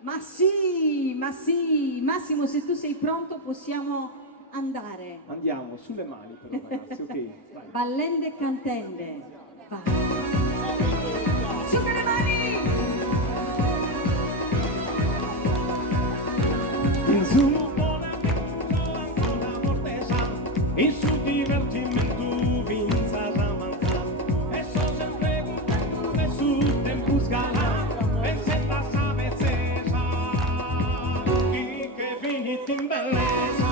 Ma sì, Massimo, se tu sei pronto possiamo andare. Andiamo, sulle mani però ragazzi, ok? Vai. Ballende e cantende. Vai. Su con le mani! In su in su divertimento vinza la manca e so sempre contento e su tempo scala e se passa mezzesa chi che finiti in bellezza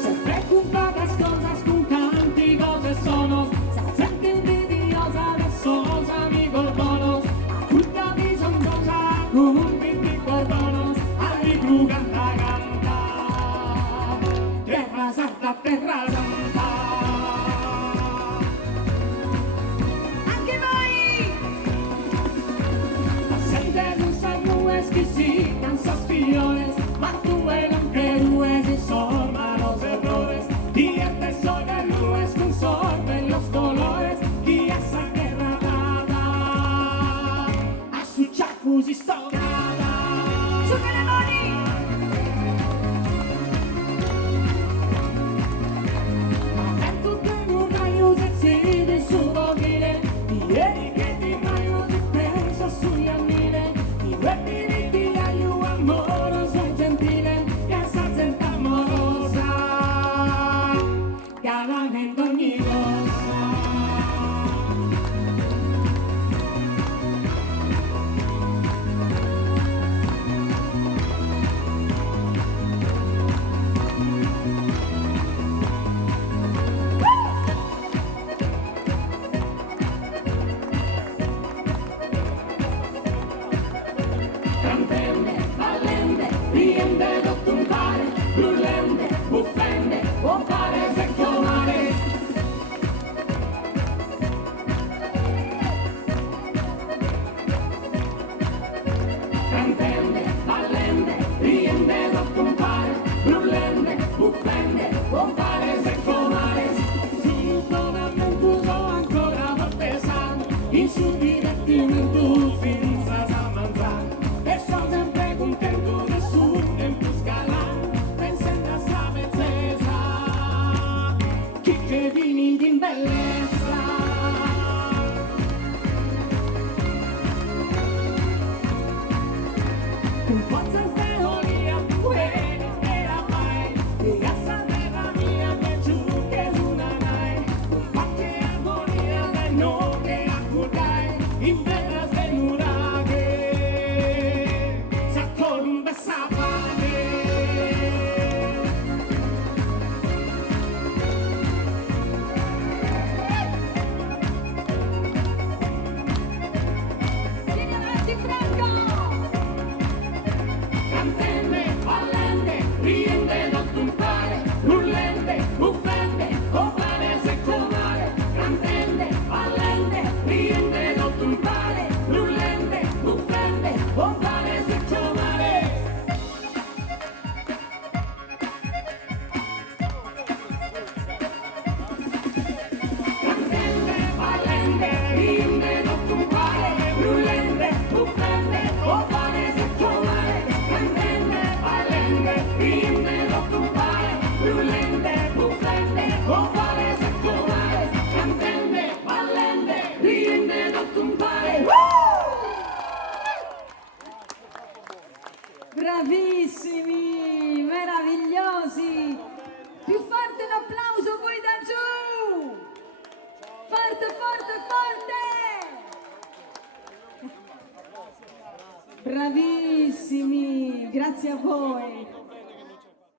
sempre con pagas cosas con tanti cose sono sempre invidiosa adesso amigo bonos a tutta bisognosa con canta, canta, terra santa, terra santa. Anche voi! La gente non sa nues que sí, cansas pillones, ma tú eran que nues y sorman los errores. Y este sol de nubes consorben los colores, y esa guerra dada a su chafus y stocada. Su che le mani! Ieri che ti maio ti penso sugli annine i uomini ti aiuto amoroso gentile che essa senta amorosa che la vento ogni cosa buffende, pompare, secchiomare. Cantende, ballende, riende, compare, brullende, buffende, pompare, secchiomare. Su tornamento ancora vortesano, in su divertimento finza a mangiare. E sono sempre contento del suo tempo scalare. Che vini di bellezza con forza e teoria buena era mai e essa terra mia che giù che una nai con qualche armonia del no che accordai in terra del nuraghe sa columba sapane. Bravissimi, meravigliosi! Più forte l'applauso voi da giù! Forte, forte, forte! Bravissimi, grazie a voi!